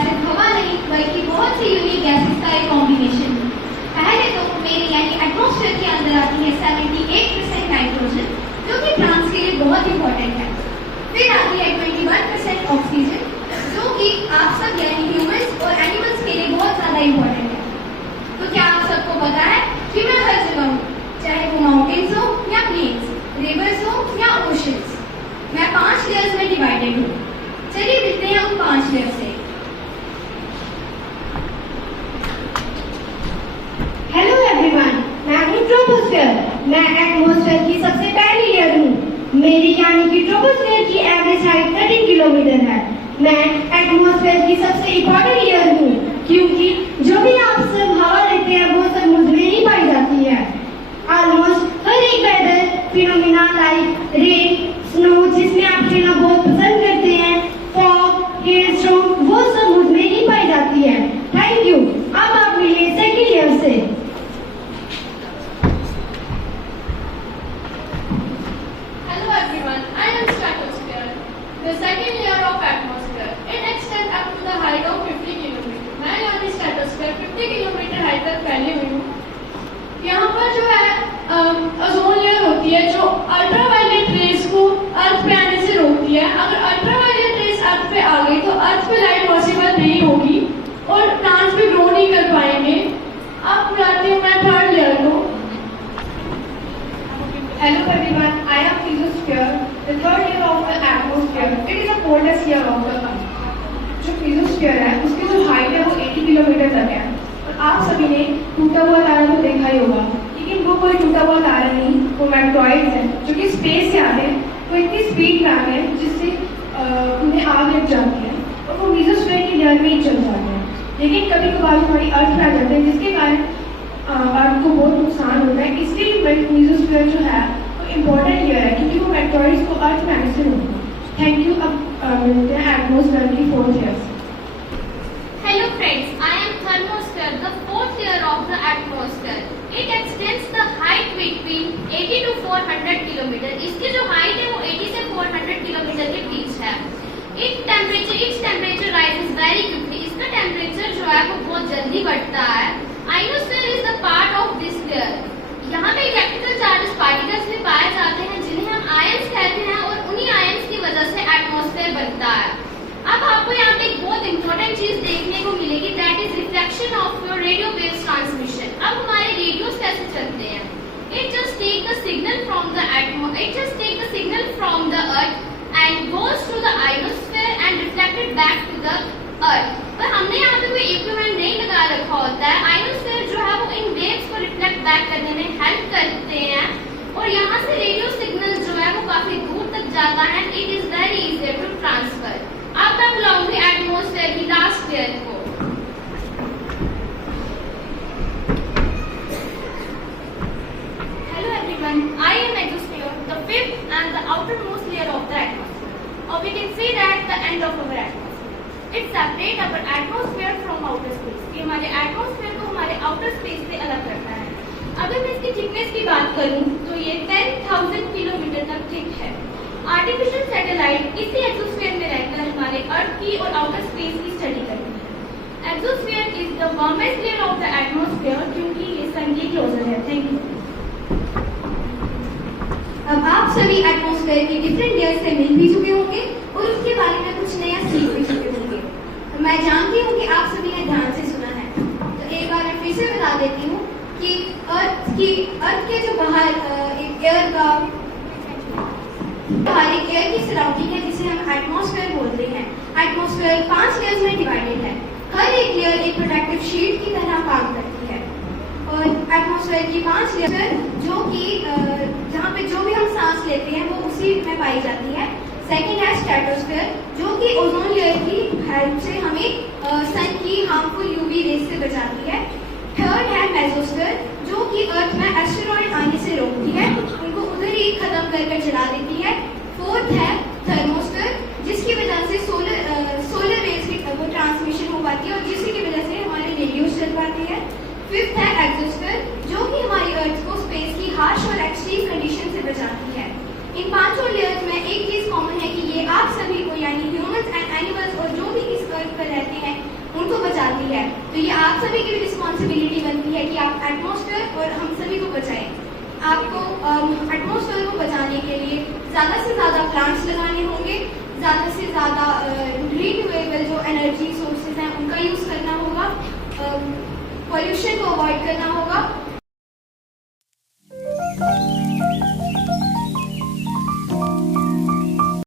सिर्फ हवा नहीं बल्कि बहुत सी यूनिक गैसेस का एक कॉम्बिनेशन है। पहले तो मेरे यानी एटमॉस्फेयर के अंदर आती है 78% नाइट्रोजन, जो कि प्लांट्स के लिए बहुत इंपॉर्टेंट है। फिर आती है 21% ऑक्सीजन, जो कि आप सब यानी ह्यूमंस और एनिमल्स के लिए बहुत ज़्यादा इंपॉर्टेंट है। तो क्या आप सबको पता है कि मैं हर जगह हूँ, चाहे वो माउंटेन्स हो या प्लेन्स, रिवर्स हो या ओशंस, मैं 5 लेयर्स में डिवाइडेड हूँ। चलिए मिलते हैं उन 5 लेयर से। हेलो एवरीवन, मैं हूँ ट्रोपोस्फेयर। मैं एटमॉस्फेयर की सबसे पहली लेयर हूँ। मेरी यानी कि ट्रोपोस्फेयर की एवरेज हाइट 13 किलोमीटर है। मैं एटमॉस्फेयर की सबसे इम्पोर्टेंट लेयर हूँ, क्योंकि जो भी आप सब हवा लेते हैं वो सब मुझ में ही पाई जाती है। ऑलमोस्ट हर एक weather phenomena like rain, snow, जिसमें आप खेलना बहुत पसंद करते हैं, फॉग, हेलस्टॉर्म, वो सब मुझ में ही पाई जाती है। Thank you. अब आप मिलिए सेकेंड लेयर से। Hello everyone, I am stratosphere, the second layer of atmosphere. It extends up to the height of 50 kilometre. मैं यानी स्ट्रेटोस्फीयर 50 किलोमीटर हाइट तक फैली हुई हूँ। यहाँ पर जो है ओजोन लेयर होती है, जो अल्ट्रावायलेट रेज को अर्थ पे आने से रोकती है। अगर अल्ट्रावायलेट रेज अर्थ पे आ गई तो अर्थ पे लाइफ पॉसिबल नहीं होगी और प्लांट्स भी ग्रो नहीं कर पाएंगे। अब बुलाती हूँ मैं थर्ड लेयर को। Hello everyone, I am mesosphere, the third layer of the atmosphere. It is the coldest layer of the earth. जो mesosphere है, उसकी जो height है वो 80 किलोमीटर तक है। और आप सभी ने टूटा हुआ तारा तो देखा ही होगा, लेकिन वो कोई टूटा हुआ तारा नहीं, वो मेटरॉइड्स हैं, जो कि स्पेस से आते हैं। वो इतनी स्पीड में आते हैं जिससे उन्हें आग लग जाती है और वो mesosphere की लेयर में ही चल जाते हैं। लेकिन कभी कभार हमारी अर्थ में आ जाते हैं, जिसके कारण अर्थ को बहुत नुकसान होता है। इसलिए मेसोस्फीयर जो है वो इम्पोर्टेंट लेयर है, क्योंकि वो मेटरॉइड्स को अर्थ में आने से रोकता है। Thank you. अब मिलते हैं एटमॉस्फेयर की 4th लेयर से। Hello friends, I am thermosphere, the 4th layer of the atmosphere. It extends the height between 80 to 400 kilometre. इसकी जो हाइट है वो 80 से 400 किलोमीटर के बीच है। its temperature rises very quickly। इसका टेम्परेचर जो है वो बहुत जल्दी बढ़ता है। Ionosphere is the part of this layer। यहाँ पे इलेक्ट्रिकल चार्जेस पार्टिकल्स में पाए जाते हैं, जिन्हें हम आयंस कहते हैं, और उन्हीं आयंस की वजह से एटमॉस्फेयर बनता है। अब आपको यहाँ पे एक बहुत इंपॉर्टेंट चीज देखने को मिलेगी, that is reflection of your radio waves transmission. अब हमारे रेडियोस कैसे चलते हैं? It just take the signal from the earth and goes to the ionosphere and reflected back to the earth। पर हमने यहाँ पे कोई इक्विपमेंट नहीं लगा रखा होता है। आयोनोस्फीयर जो है वो इन वेव्स को रिफ्लेक्ट बैक करने में हेल्प करते हैं और यहाँ से रेडियो सिग्नल जो है वो काफी दूर तक जाता है। It is very easy to transfer. अब मैं बुलाऊंगी एटमॉस्फेयर की लास्ट लेयर को। Hello everyone, I am exosphere, the 5th and the outermost layer of the atmosphere, or we can say that the end of our atmosphere. It separates our atmosphere from outer space। ये हमारे atmosphere को हमारे outer space से अलग करता है। अगर मैं इसकी थिकनेस की बात करूं तो ये 10,000 किलोमीटर तक थिक है। आर्टिफिशियल सैटेलाइट इसी एक्सोस्फीयर में रहकर हमारे अर्थ की और आउटर स्पेस की स्टडी करती है। Exosphere is the warmest layer of the atmosphere, क्योंकि ये सन के क्लोजर है। Thank you. अब आप सभी एटमॉस्फेयर की डिफरेंट लेयर से मिल भी चुके होंगे और उसके बारे में कुछ नया सीख भी चुके होंगे। तो मैं जानती हूँ कि आप सभी ने ध्यान से सुना है, तो एक बार मैं फिर से बता देती हूँ कि अर्थ के जो बाहर एक एयर की सराउंडिंग है, जिसे हम एटमॉस्फेयर बोलते हैं। एटमॉस्फेयर 5 लेयर्स में डिवाइडेड है। हर एक लेयर एक प्रोटेक्टिव शीट की तरह काम करती है और एटमॉस्फेयर की 5 लेयर जो कि जहाँ पे जो भी हम सांस लेते हैं वो उसी में पाई जाती है। सेकंड है स्ट्रेटोस्फेयर, जो कि ओजोन लेयर की हेल्प से हमें सन की हार्मफुल यूवी रेज से बचाती है। थर्ड है मेसोस्फेयर, जो कि अर्थ में एस्टेरॉइड आने से रोकती है, उनको उधर ही खत्म कर जला देती है। फोर्थ है थर्मोस्फेयर, जिसकी वजह से सोलर रेज की वो ट्रांसमिशन हो पाती है और जिसकी की वजह से हमारे रेडियोस चल पाते हैं। फिफ्थ है एक्सोस्फेयर, जो कि हमारी अर्थ को स्पेस की हार्श और एक्सट्रीम कंडीशन से बचाती है। इन पांचों लेयर्स में एक चीज कॉमन है कि ये आप सभी को यानी ह्यूमंस एंड एनिमल्स और जो भी इस अर्थ पर रहते हैं उनको बचाती है। तो ये आप सभी की रिस्पॉन्सिबिलिटी बनती है कि आप एटमॉस्फेयर और हम सभी को बचाएं। आपको एटमॉस्फेयर को बचाने के लिए ज़्यादा से ज़्यादा प्लांट्स लगाने होंगे, ज़्यादा से ज़्यादा रिन्यूएबल जो एनर्जी सोर्सेज हैं उनका यूज़ करना होगा, पॉल्यूशन को अवॉइड करना होगा